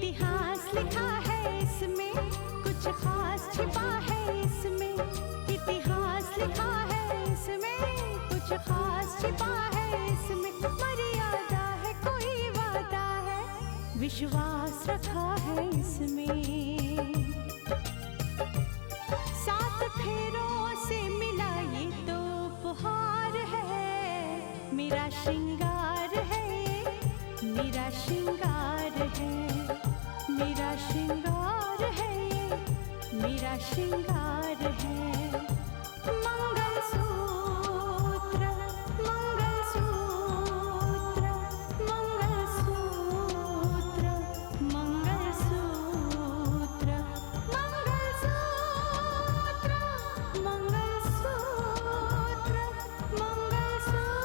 इतिहास लिखा है इसमें, कुछ खास छिपा है इसमें। इतिहास लिखा है इसमें, कुछ खास छिपा है इसमें। मर्यादा है, कोई वादा है, विश्वास रखा है इसमें। सात फेरों से मिला ये तो उपहार है, मेरा श्रृंगार है, मेरा श्रृंगार है, मेरा श्रृंगार है, मेरा श्रृंगार है। मंगलसूत्र, मंगलसूत्र, मंगलसूत्र, मंगलसूत्र, मंगलसूत्र, मंगलसूत्र, मंगलसूत्र।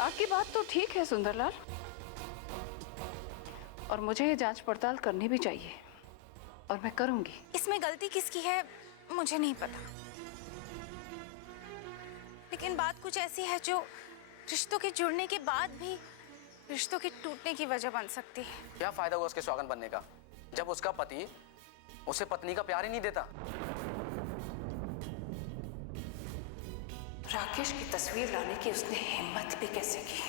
आपकी बात तो ठीक है सुंदरलाल, और मुझे ये जांच पड़ताल करनी भी चाहिए, और मैं करूंगी। इसमें गलती किसकी है मुझे नहीं पता, लेकिन बात कुछ ऐसी है जो रिश्तों के जुड़ने के बाद भी रिश्तों के टूटने की वजह बन सकती है। क्या फायदा हुआ उसके सौगन बनने का, जब उसका पति उसे पत्नी का प्यार ही नहीं देता। राकेश की तस्वीर लाने की उसने हिम्मत भी कैसे की।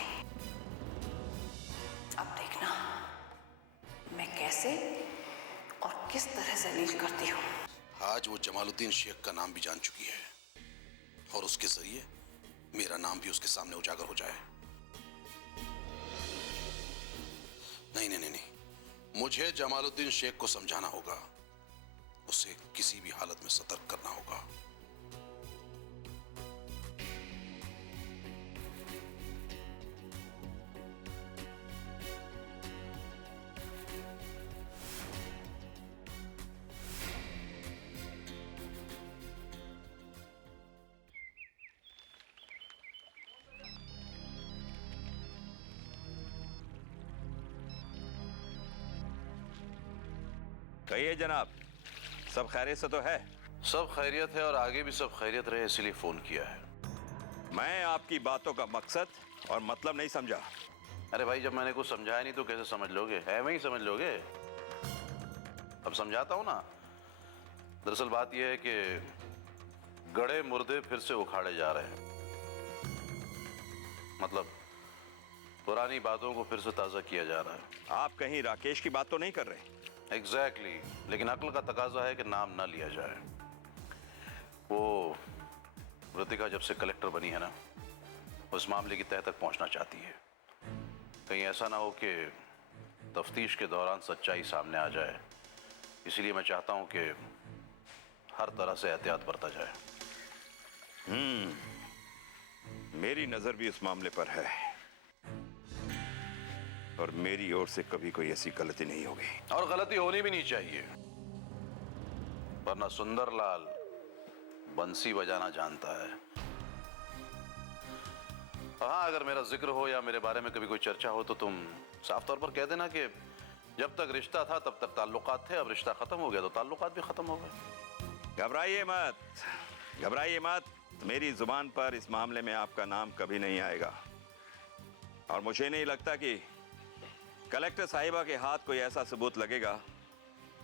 अब देखना मैं कैसे और किस तरह जलील करती हूँ। आज वो जमालुद्दीन शेख का नाम भी जान चुकी है, और उसके जरिए मेरा नाम भी उसके सामने उजागर हो जाए। नहीं नहीं नहीं नहीं, मुझे जमालुद्दीन शेख को समझाना होगा, उसे किसी भी हालत में सतर्क करना होगा। कहिए जनाब, सब खैरियत से तो है? सब खैरियत है और आगे भी सब खैरियत रहे, इसलिए फोन किया है। मैं आपकी बातों का मकसद और मतलब नहीं समझा। अरे भाई, जब मैंने कुछ समझाया नहीं तो कैसे समझ लोगे? है मैं ही समझ लोगे? अब समझाता हूं ना। दरअसल बात यह है कि गड़े मुर्दे फिर से उखाड़े जा रहे हैं। मतलब पुरानी बातों को फिर से ताजा किया जा रहा है। आप कहीं राकेश की बात तो नहीं कर रहे? एग्जैक्टली, लेकिन अक्ल का तकाजा है कि नाम ना लिया जाए। वो ऋतिका जब से कलेक्टर बनी है ना, उस मामले की तह तक पहुंचना चाहती है। कहीं ऐसा ना हो कि तफ्तीश के दौरान सच्चाई सामने आ जाए, इसलिए मैं चाहता हूं कि हर तरह से एहतियात बरता जाए। मेरी नजर भी उस मामले पर है, और मेरी ओर से कभी कोई ऐसी गलती नहीं होगी, और गलती होनी भी नहीं चाहिए, वरना सुंदरलाल बंसी बजाना जानता है। हाँ, अगर मेरा जिक्र हो या मेरे बारे में कभी कोई चर्चा हो तो तुम साफ तौर पर कह देना कि जब तक रिश्ता था तब तक ताल्लुकात थे, अब रिश्ता खत्म हो गया तो ताल्लुकात भी खत्म हो गए। घबराइए मत, घबराइए मत। मेरी जुबान पर इस मामले में आपका नाम कभी नहीं आएगा, और मुझे नहीं लगता कि कलेक्टर साहिबा के हाथ कोई ऐसा सबूत लगेगा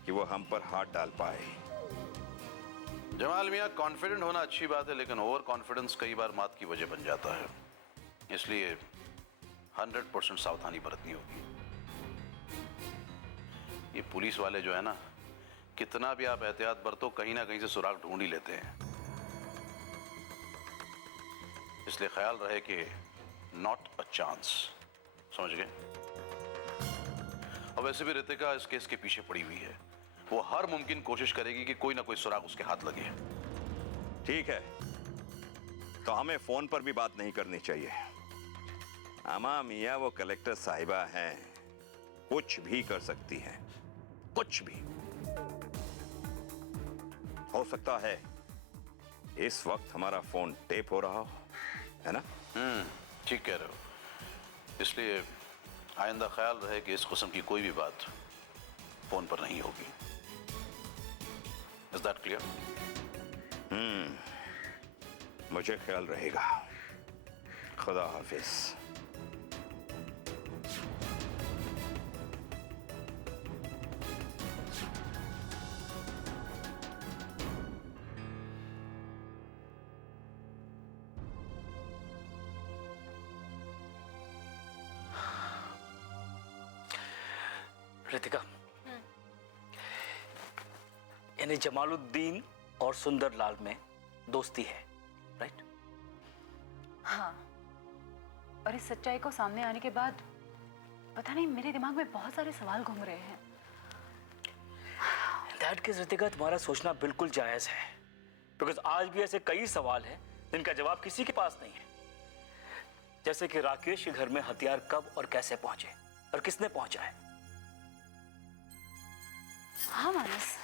कि वो हम पर हाथ डाल पाए। जमाल मियां, कॉन्फिडेंट होना अच्छी बात है, लेकिन ओवर कॉन्फिडेंस कई बार मात की वजह बन जाता है, इसलिए 100% सावधानी बरतनी होगी। ये पुलिस वाले जो है ना, कितना भी आप एहतियात बरतो, कहीं ना कहीं से सुराग ढूंढ ही लेते हैं। इसलिए ख्याल रहे कि नॉट अ चांस, समझ गए? और वैसे भी ऋतिका इस केस के पीछे पड़ी हुई है, वो हर मुमकिन कोशिश करेगी कि कोई ना कोई सुराग उसके हाथ लगे। ठीक है, तो हमें फोन पर भी बात नहीं करनी चाहिए। अमा मियां वो कलेक्टर साहिबा हैं, कुछ भी कर सकती हैं, कुछ भी। हो सकता है इस वक्त हमारा फोन टेप हो रहा हो, है ना? ठीक कह रहे हो। इसलिए आइंदा ख्याल रहे कि इस किस्म की कोई भी बात फोन पर नहीं होगी। Is that clear? मुझे मुझे ख्याल रहेगा। खुदा हाफिज। रितिका, यानी जमालुद्दीन और सुंदरलाल में दोस्ती है, राइट? हाँ, और इस सच्चाई को सामने आने के बाद पता नहीं मेरे दिमाग में बहुत सारे सवाल घूम रहे हैं। दैट केस रितिका, तुम्हारा सोचना बिल्कुल जायज है, बिकॉज आज भी ऐसे कई सवाल हैं जिनका जवाब किसी के पास नहीं है। जैसे कि राकेश के घर में हथियार कब और कैसे पहुंचे और किसने पहुंचाए। हाँ मानस,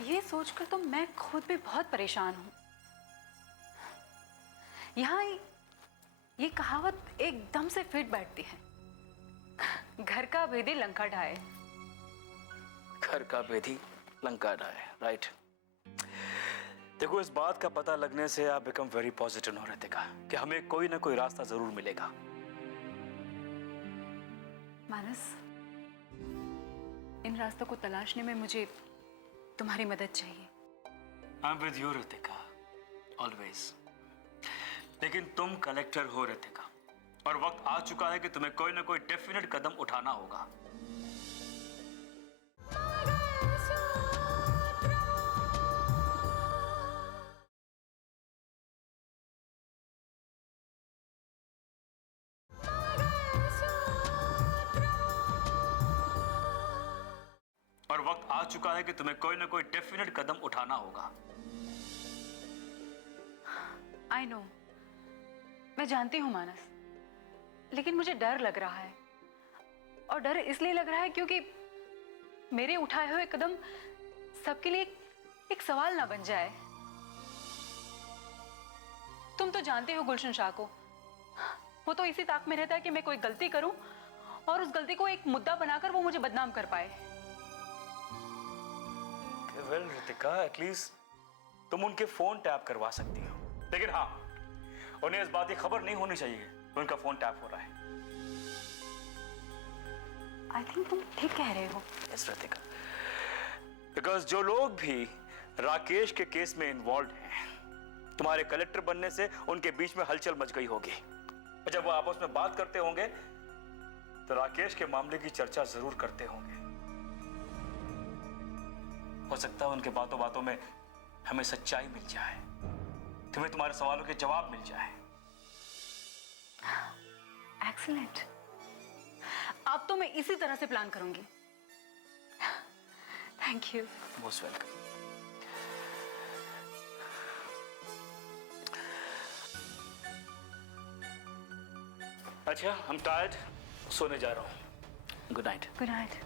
ये सोचकर तो मैं खुद भी बहुत परेशान हूं। यहाँ ये कहावत एकदम से फिट बैठती है, घर का भेदी लंका ढाए। घर का भेदी लंका ढाए, राइट? देखो, इस बात का पता लगने से आप बिकम वेरी पॉजिटिव हो रहे थे कि हमें कोई ना कोई रास्ता जरूर मिलेगा। मानस, इन रास्तों को तलाशने में मुझे तुम्हारी मदद चाहिए। I'm with you, Ritika, always। लेकिन तुम कलेक्टर हो रितिका, और वक्त आ चुका है कि तुम्हें कोई ना कोई डेफिनेट कदम उठाना होगा। और वक्त आ चुका है कि तुम्हें कोई ना कोई डेफिनेट कदम उठाना होगा। आई नो, मैं जानती हूँ मानस, लेकिन मुझे डर लग रहा है। और डर इसलिए लग रहा है क्योंकि मेरे उठाए हुए कदम सबके लिए एक सवाल ना बन जाए। तुम तो जानते हो गुलशन शाह को, वो तो इसी ताक में रहता है कि मैं कोई गलती करूं और उस गलती को एक मुद्दा बनाकर वो मुझे बदनाम कर पाए। वेल रितिका, एटलीस्ट तुम उनके फोन टैप करवा सकती हो, लेकिन हाँ, उन्हें इस बात की खबर नहीं होनी चाहिए कि उनका फोन टैप हो रहा है। आई थिंक तुम ठीक कह रहे हो। यस रितिका, बिकॉज जो लोग भी राकेश के केस में इन्वॉल्व हैं, तुम्हारे कलेक्टर बनने से उनके बीच में हलचल मच गई होगी। और जब वो आपस में बात करते होंगे तो राकेश के मामले की चर्चा जरूर करते होंगे। हो सकता है उनके बातों बातों में हमें सच्चाई मिल जाए, तुम्हें तुम्हारे सवालों के जवाब मिल जाए। एक्सीलेंट, अब तो मैं इसी तरह से प्लान करूंगी। Thank you. Most welcome. अच्छा, हम टायर्ड, सोने जा रहा हूं। Good night. Good night.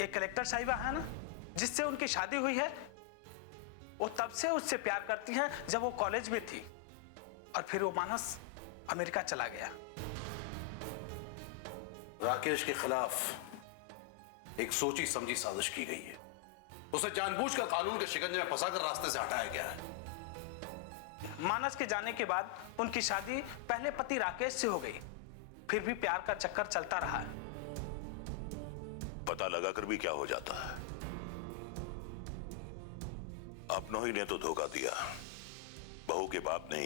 एक कलेक्टर साहिबा है ना, जिससे उनकी शादी हुई है, वो तब से उससे प्यार करती हैं जब वो कॉलेज में थी, और फिर वो मानस अमेरिका चला गया। राकेश के खिलाफ एक सोची समझी साजिश की गई है। उसे जानबूझकर कानून के शिकंजे में फंसाकर रास्ते से हटाया गया है। मानस के जाने के बाद उनकी शादी पहले पति राकेश से हो गई, फिर भी प्यार का चक्कर चलता रहा। पता लगाकर भी क्या हो जाता है, अपनों ही ने तो धोखा दिया। बहू के बाप ने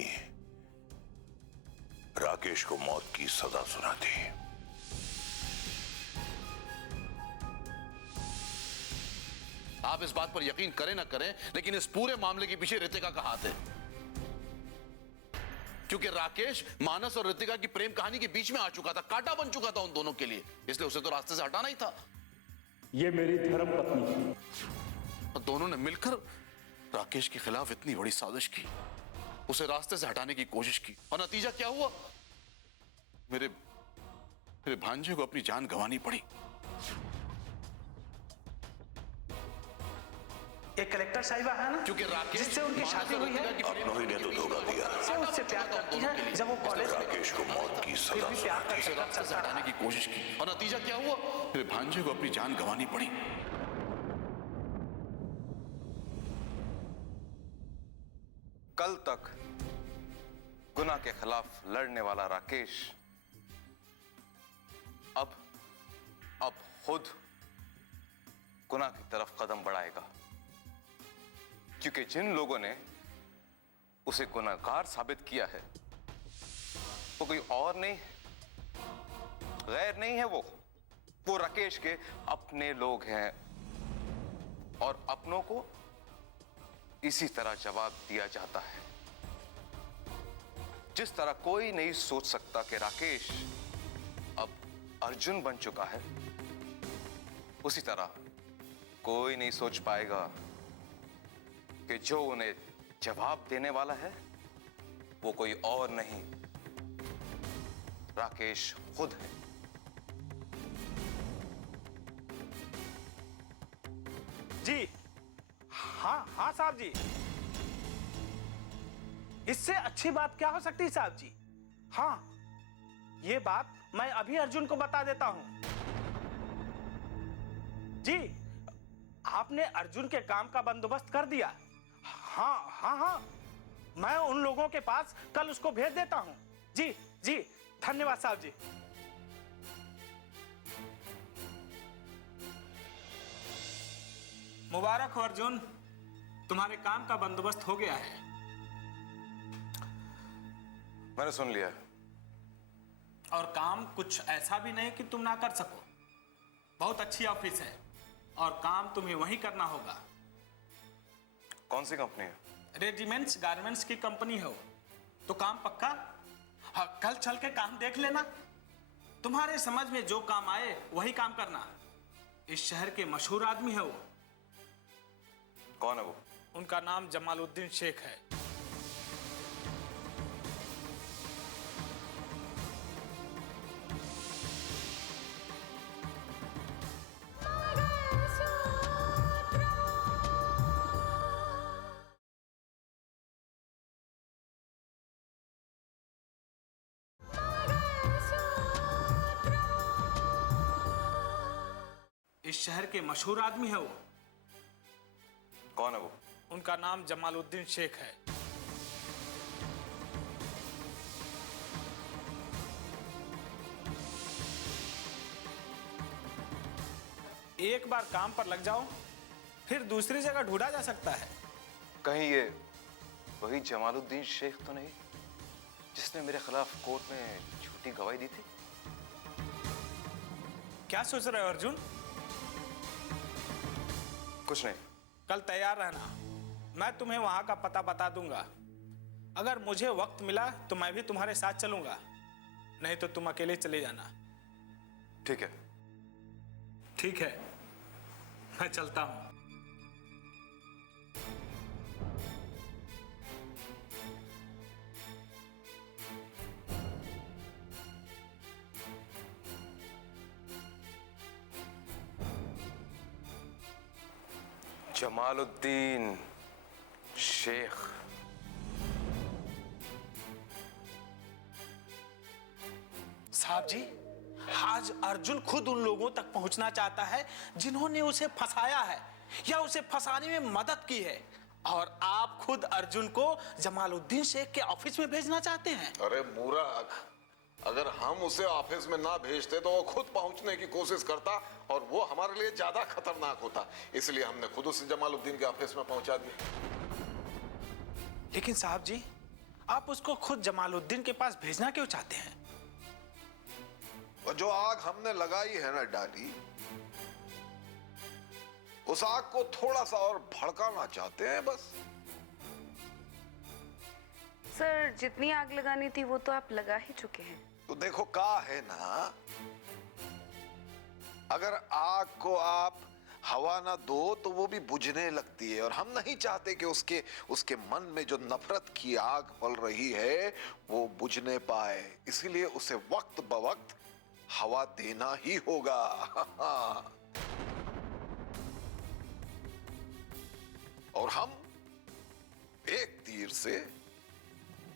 राकेश को मौत की सजा सुना दी। आप इस बात पर यकीन करें ना करें, लेकिन इस पूरे मामले के पीछे रितिका का हाथ है, क्योंकि राकेश मानस और रितिका की प्रेम कहानी के बीच में आ चुका था, कांटा बन चुका था उन दोनों के लिए, इसलिए उसे तो रास्ते से हटाना ही था। ये मेरी धर्म पत्नी है। और दोनों ने मिलकर राकेश के खिलाफ इतनी बड़ी साजिश की, उसे रास्ते से हटाने की कोशिश की, और नतीजा क्या हुआ? मेरे भांजे को अपनी जान गंवानी पड़ी। एक कलेक्टर साहिबा है ना, क्योंकि राकेश जिससे उनकी शादी हुई है, अपनों ही ने तो धोखा दिया। उससे प्यार करती हैं जब वो कॉलेज में राकेश को मौत की फिर सजा भी प्यार का इसे चक्कर रास्ते से चलता हटाने रहा। की कोशिश की और नतीजा क्या हुआ? मेरे भांजे को अपनी जान गंवानी पड़ी। कल तक गुनाह के खिलाफ लड़ने वाला राकेश अब खुद गुनाह की तरफ कदम बढ़ाएगा, क्योंकि जिन लोगों ने उसे गुनहगार साबित किया है वो कोई और नहीं, गैर नहीं है, वो राकेश के अपने लोग हैं और अपनों को इसी तरह जवाब दिया जाता है। जिस तरह कोई नहीं सोच सकता कि राकेश अब अर्जुन बन चुका है, उसी तरह कोई नहीं सोच पाएगा कि जो उन्हें जवाब देने वाला है वो कोई और नहीं, राकेश खुद है। जी हाँ हाँ साहब जी, इससे अच्छी बात क्या हो सकती है साहब जी। हाँ, ये बात मैं अभी अर्जुन को बता देता हूं। जी, आपने अर्जुन के काम का बंदोबस्त कर दिया? हाँ हाँ हाँ, मैं उन लोगों के पास कल उसको भेज देता हूं। जी जी, धन्यवाद साहब जी। मुबारक हो अर्जुन, तुम्हारे काम का बंदोबस्त हो गया है। मैंने सुन लिया। और काम कुछ ऐसा भी नहीं कि तुम ना कर सको। बहुत अच्छी ऑफिस है और काम तुम्हें वहीं करना होगा। कौन सी कंपनी है? रेजिमेंट्स गारमेंट्स की कंपनी है वो। तो काम पक्का? हाँ, कल चल के काम देख लेना। तुम्हारे समझ में जो काम आए वही काम करना। इस शहर के मशहूर आदमी है वो। कौन है वो? उनका नाम जमालुद्दीन शेख है। इस शहर के मशहूर आदमी है वो। कौन है वो? उनका नाम जमालुद्दीन शेख है। एक बार काम पर लग जाओ, फिर दूसरी जगह ढूंढा जा सकता है। कहीं ये वही जमालुद्दीन शेख तो नहीं जिसने मेरे खिलाफ कोर्ट में झूठी गवाही दी थी? क्या सोच रहे हो अर्जुन? कुछ नहीं। कल तैयार रहना, मैं तुम्हें वहां का पता बता दूंगा। अगर मुझे वक्त मिला तो मैं भी तुम्हारे साथ चलूंगा, नहीं तो तुम अकेले चले जाना। ठीक है। ठीक है, मैं चलता हूं। जमालुद्दीन शेख। साहब जी, आज अर्जुन खुद उन लोगों तक पहुंचना चाहता है जिन्होंने उसे फंसाया है या उसे फंसाने में मदद की है, और आप खुद अर्जुन को जमालुद्दीन शेख के ऑफिस में भेजना चाहते हैं। अरे मूर्ख, अगर हम उसे ऑफिस में ना भेजते तो वो खुद पहुंचने की कोशिश करता और वो हमारे लिए ज्यादा खतरनाक होता। इसलिए हमने खुद उसे जमालुद्दीन के ऑफिस में पहुंचा दिया। लेकिन साहब जी, आप उसको खुद जमालुद्दीन के पास भेजना क्यों चाहते हैं? और जो आग हमने लगाई है ना डाली, उस आग को थोड़ा सा और भड़काना चाहते हैं बस। सर, जितनी आग लगानी थी वो तो आप लगा ही चुके हैं। तो देखो का है ना, अगर आग को आप हवा ना दो तो वो भी बुझने लगती है, और हम नहीं चाहते कि उसके मन में जो नफरत की आग पल रही है वो बुझने पाए। इसीलिए उसे वक्त बवक्त हवा देना ही होगा। और हम एक तीर से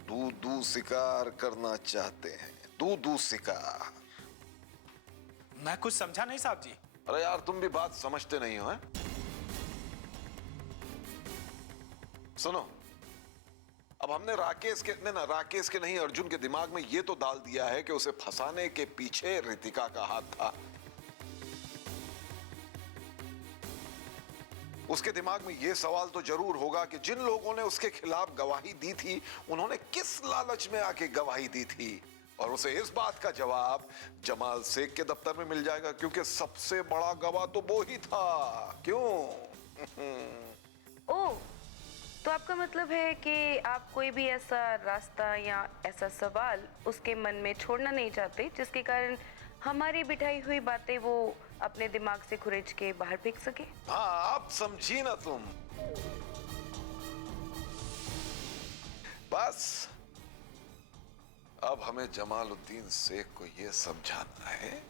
दूर शिकार करना चाहते हैं। दूर शिकार। मैं कुछ समझा नहीं साहब जी। अरे यार, तुम भी बात समझते नहीं हो, हैं? सुनो, अब हमने राकेश के नहीं, अर्जुन के दिमाग में ये तो डाल दिया है कि उसे फंसाने के पीछे रितिका का हाथ था। उसके दिमाग में यह सवाल तो जरूर होगा कि जिन लोगों ने उसके खिलाफ गवाही दी थी, उन्होंने किस लालच में आके गवाही दी थी। और उसे इस बात का जवाब जमाल शेख के दफ्तर में मिल जाएगा, क्योंकि सबसे बड़ा गवाह तो वो ही था। क्यों? ओ, तो आपका मतलब है कि आप कोई भी ऐसा रास्ता या ऐसा सवाल उसके मन में छोड़ना नहीं चाहते जिसके कारण हमारी बिठाई हुई बातें वो अपने दिमाग से खुरेच के बाहर फेंक सके। हाँ, आप समझी ना तुम। बस अब हमें जमालुद्दीन शेख को यह समझाना है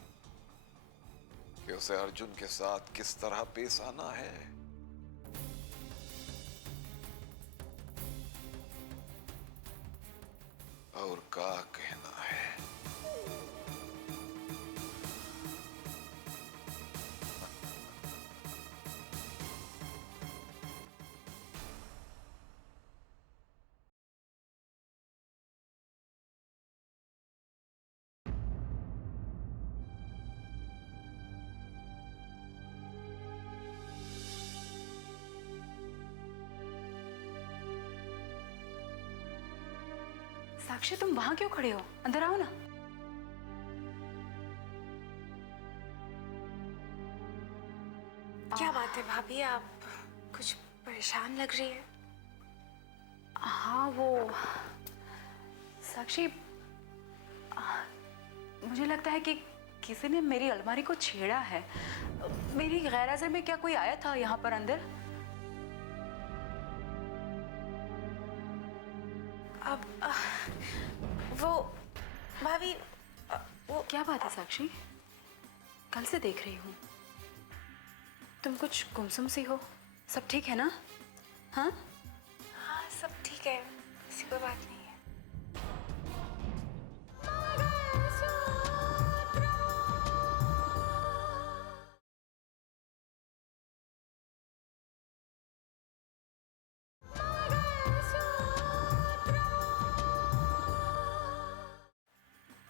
कि उसे अर्जुन के साथ किस तरह पेश आना है। और क्या कहना है। साक्षी, तुम वहां क्यों खड़े हो? अंदर आओ ना। क्या बात है भाभी, आप कुछ परेशान लग रही है। हाँ, वो साक्षी, मुझे लगता है कि किसी ने मेरी अलमारी को छेड़ा है। मेरी गैरहाजिरी में क्या कोई आया था यहाँ पर अंदर? अब वो भाभी, वो क्या बात है साक्षी? कल से देख रही हूँ तुम कुछ गुमसुम सी हो। सब ठीक है ना? हाँ हाँ, सब ठीक है, ऐसी कोई बात नहीं है।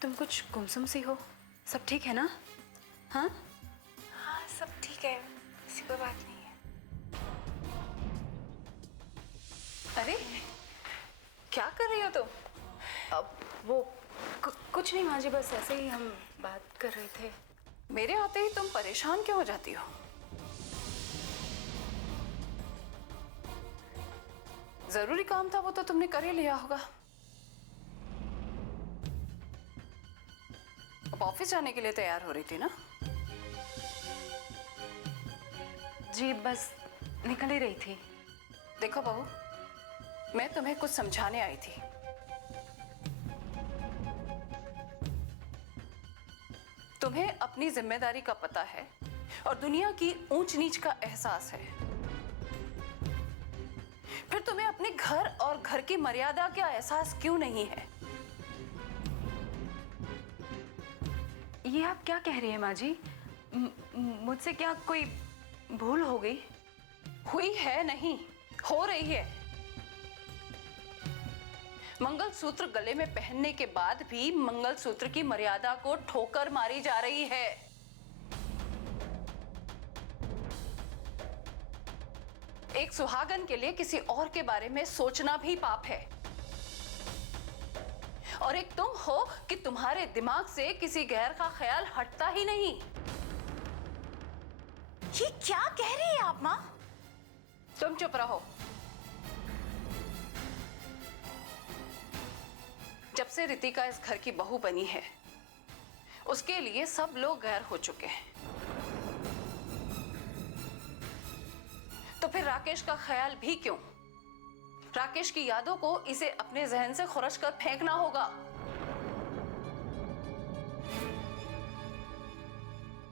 तुम कुछ गुमसुम सी हो। सब ठीक है ना? हाँ हाँ, सब ठीक है, ऐसी कोई बात नहीं है। अरे क्या कर रही हो तुम? अब वो कुछ नहीं माँ जी, बस ऐसे ही हम बात कर रहे थे। मेरे आते ही तुम परेशान क्यों हो जाती हो? जरूरी काम था वो तो तुमने कर ही लिया होगा। अब ऑफिस जाने के लिए तैयार हो रही थी ना? जी बस निकल ही रही थी। देखो बहू, मैं तुम्हें कुछ समझाने आई थी। तुम्हें अपनी जिम्मेदारी का पता है और दुनिया की ऊंच नीच का एहसास है, फिर तुम्हें अपने घर और घर की मर्यादा का एहसास क्यों नहीं है? ये आप क्या कह रही हैं माँ जी? मुझसे क्या कोई भूल हो गई? हुई है नहीं, हो रही है। मंगलसूत्र गले में पहनने के बाद भी मंगलसूत्र की मर्यादा को ठोकर मारी जा रही है। एक सुहागन के लिए किसी और के बारे में सोचना भी पाप है। और एक तुम हो कि तुम्हारे दिमाग से किसी गैर का ख्याल हटता ही नहीं। ये क्या कह रही है आप माँ? तुम चुप रहो। जब से रितिका इस घर की बहू बनी है, उसके लिए सब लोग गैर हो चुके हैं। तो फिर राकेश का ख्याल भी क्यों? राकेश की यादों को इसे अपने जहन से खुरच कर फेंकना होगा।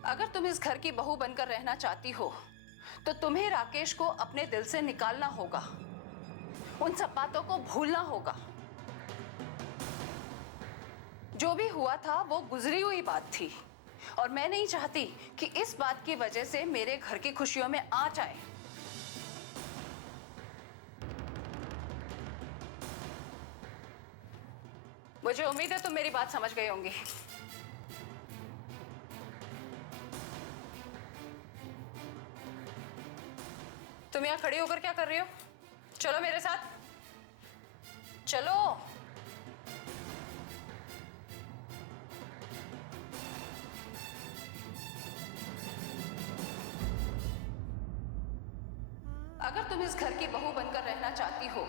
अगर तुम इस घर की बहू बनकर रहना चाहती हो तो तुम्हें राकेश को अपने दिल से निकालना होगा। उन सब बातों को भूलना होगा। जो भी हुआ था वो गुजरी हुई बात थी और मैं नहीं चाहती कि इस बात की वजह से मेरे घर की खुशियों में आँच आए। मुझे उम्मीद है तुम मेरी बात समझ गए होंगे। तुम यहाँ खड़ी होकर क्या कर रही हो? चलो मेरे साथ, चलो। अगर तुम इस घर की बहू बनकर रहना चाहती हो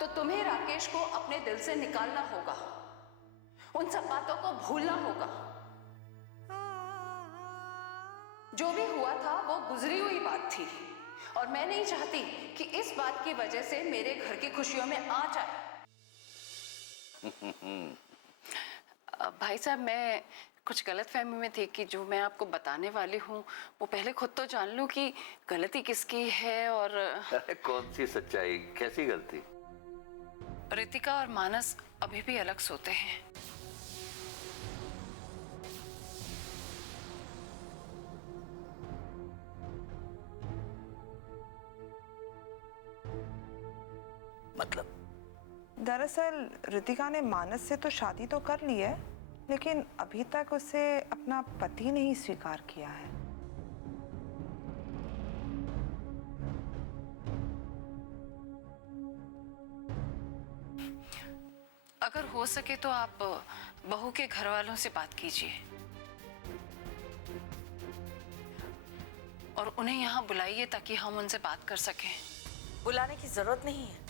तो तुम्हें राकेश को अपने दिल से निकालना होगा, उन सब बातों को भूलना होगा। जो भी हुआ था वो गुजरी हुई बात थी और मैं नहीं चाहती कि इस बात की वजह से मेरे घर की खुशियों में आँच आए। भाई साहब, मैं कुछ गलतफहमी में थी कि जो मैं आपको बताने वाली हूँ वो पहले खुद तो जान लूँ कि गलती किसकी है। और कौन सी सच्चाई, कैसी गलती? रितिका और मानस अभी भी अलग सोते हैं। मतलब? दरअसल रितिका ने मानस से तो शादी तो कर ली है, लेकिन अभी तक उसे अपना पति नहीं स्वीकार किया है। अगर हो सके तो आप बहू के घर वालों से बात कीजिए और उन्हें यहाँ बुलाइए ताकि हम उनसे बात कर सकें। बुलाने की जरूरत नहीं है।